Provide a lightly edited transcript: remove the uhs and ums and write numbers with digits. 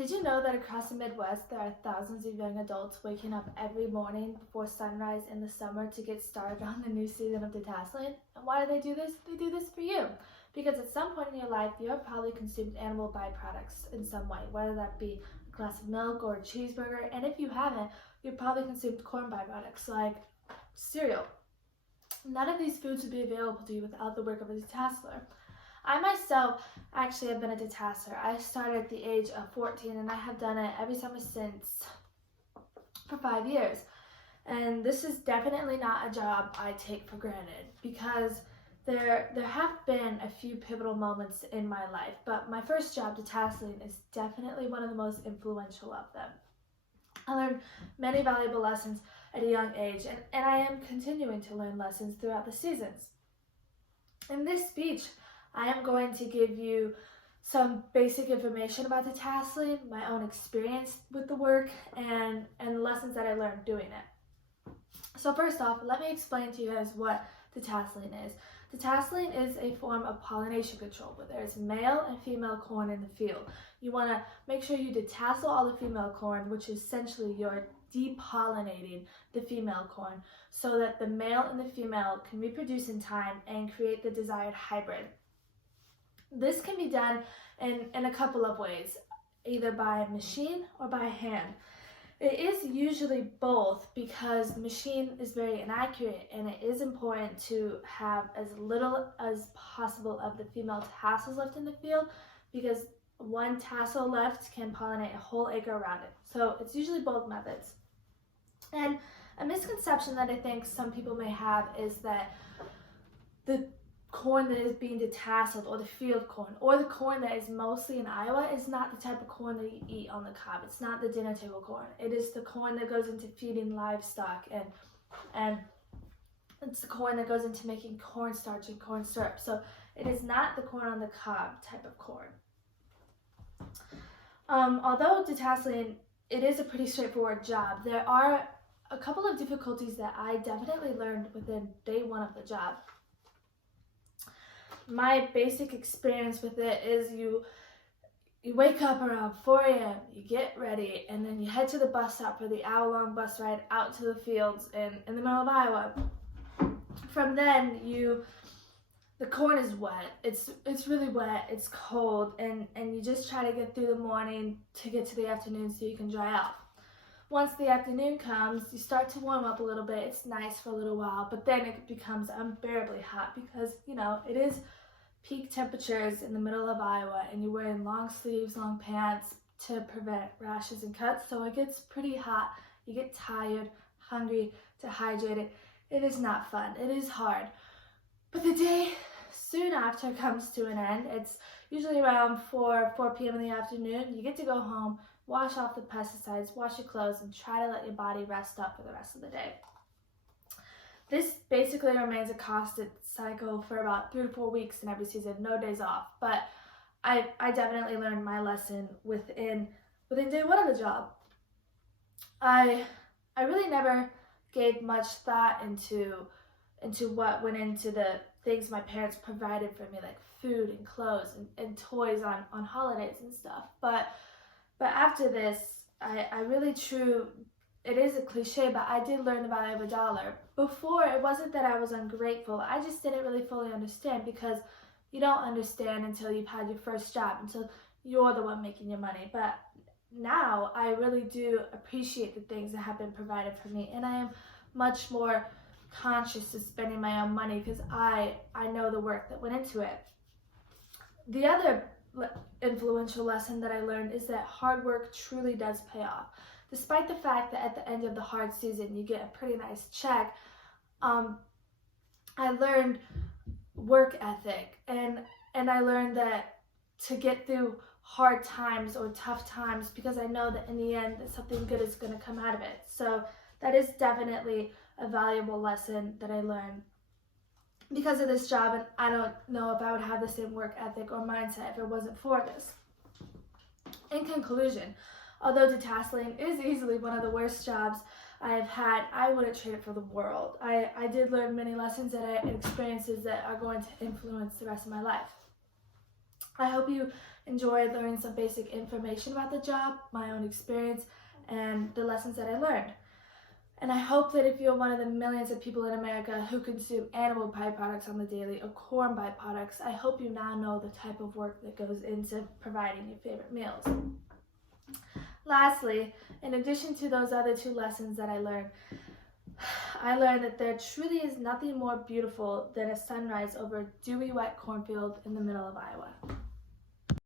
Did you know that across the Midwest there are thousands of young adults waking up every morning before sunrise in the summer to get started on the new season of detasseling? And why do they do this? They do this for you. Because at some point in your life, you have probably consumed animal byproducts in some way, whether that be a glass of milk or a cheeseburger. And if you haven't, you've probably consumed corn byproducts like cereal. None of these foods would be available to you without the work of a detasseler. I myself actually have been a detasseler. I started at the age of 14 and I have done it every summer since for 5 years. And this is definitely not a job I take for granted because there have been a few pivotal moments in my life, but my first job, detasseling, is definitely one of the most influential of them. I learned many valuable lessons at a young age, and I am continuing to learn lessons throughout the seasons. In this speech, I am going to give you some basic information about detasseling, my own experience with the work, and lessons that I learned doing it. So first off, let me explain to you guys what detasseling is. Detasseling is a form of pollination control where there's male and female corn in the field. You want to make sure you detassel all the female corn, which is essentially you're depollinating the female corn so that the male and the female can reproduce in time and create the desired hybrid. This can be done in a couple of ways, either by machine or by hand. It is usually both because the machine is very inaccurate and it is important to have as little as possible of the female tassels left in the field because one tassel left can pollinate a whole acre around it. So it's usually both methods. And a misconception that I think some people may have is that the corn that is being detasseled or the field corn or the corn that is mostly in Iowa is not the type of corn that you eat on the cob. It's not the dinner table corn. It is the corn that goes into feeding livestock and it's the corn that goes into making cornstarch and corn syrup. So it is not the corn on the cob type of corn. Although detasseling, it is a pretty straightforward job, there are a couple of difficulties that I definitely learned within day one of the job. My basic experience with it is you wake up around 4 a.m., you get ready, and then you head to the bus stop for the hour-long bus ride out to the fields in the middle of Iowa. From then, the corn is wet. It's really wet, it's cold, and you just try to get through the morning to get to the afternoon so you can dry out. Once the afternoon comes, you start to warm up a little bit. It's nice for a little while, but then it becomes unbearably hot because, it is peak temperatures in the middle of Iowa and you're wearing long sleeves, long pants to prevent rashes and cuts. So it gets pretty hot. You get tired, hungry, dehydrated. It is not fun. It is hard. But the day soon after comes to an end. It's usually around 4 p.m. in the afternoon. You get to go home, wash off the pesticides, wash your clothes, and try to let your body rest up for the rest of the day. This basically remains a constant cycle for about 3 to 4 weeks in every season, no days off. But I definitely learned my lesson within day one of the job. I really never gave much thought into what went into the things my parents provided for me, like food and clothes and toys on holidays and stuff. But after this, I really it is a cliche, but I did learn the value of $1. Before, it wasn't that I was ungrateful. I just didn't really fully understand because you don't understand until you've had your first job, until you're the one making your money. But now I really do appreciate the things that have been provided for me, and I am much more conscious of spending my own money because I know the work that went into it. The other influential lesson that I learned is that hard work truly does pay off. Despite the fact that at the end of the hard season you get a pretty nice check, I learned work ethic and I learned that to get through hard times or tough times, because I know that in the end that something good is going to come out of it. So that is definitely a valuable lesson that I learned because of this job, and I don't know if I would have the same work ethic or mindset if it wasn't for this. In conclusion, although detasseling is easily one of the worst jobs I have had, I wouldn't trade it for the world. I did learn many lessons and experiences that are going to influence the rest of my life. I hope you enjoyed learning some basic information about the job, my own experience, and the lessons that I learned. And I hope that if you're one of the millions of people in America who consume animal byproducts on the daily or corn byproducts, I hope you now know the type of work that goes into providing your favorite meals. Lastly, in addition to those other 2 lessons that I learned that there truly is nothing more beautiful than a sunrise over a dewy, wet cornfield in the middle of Iowa.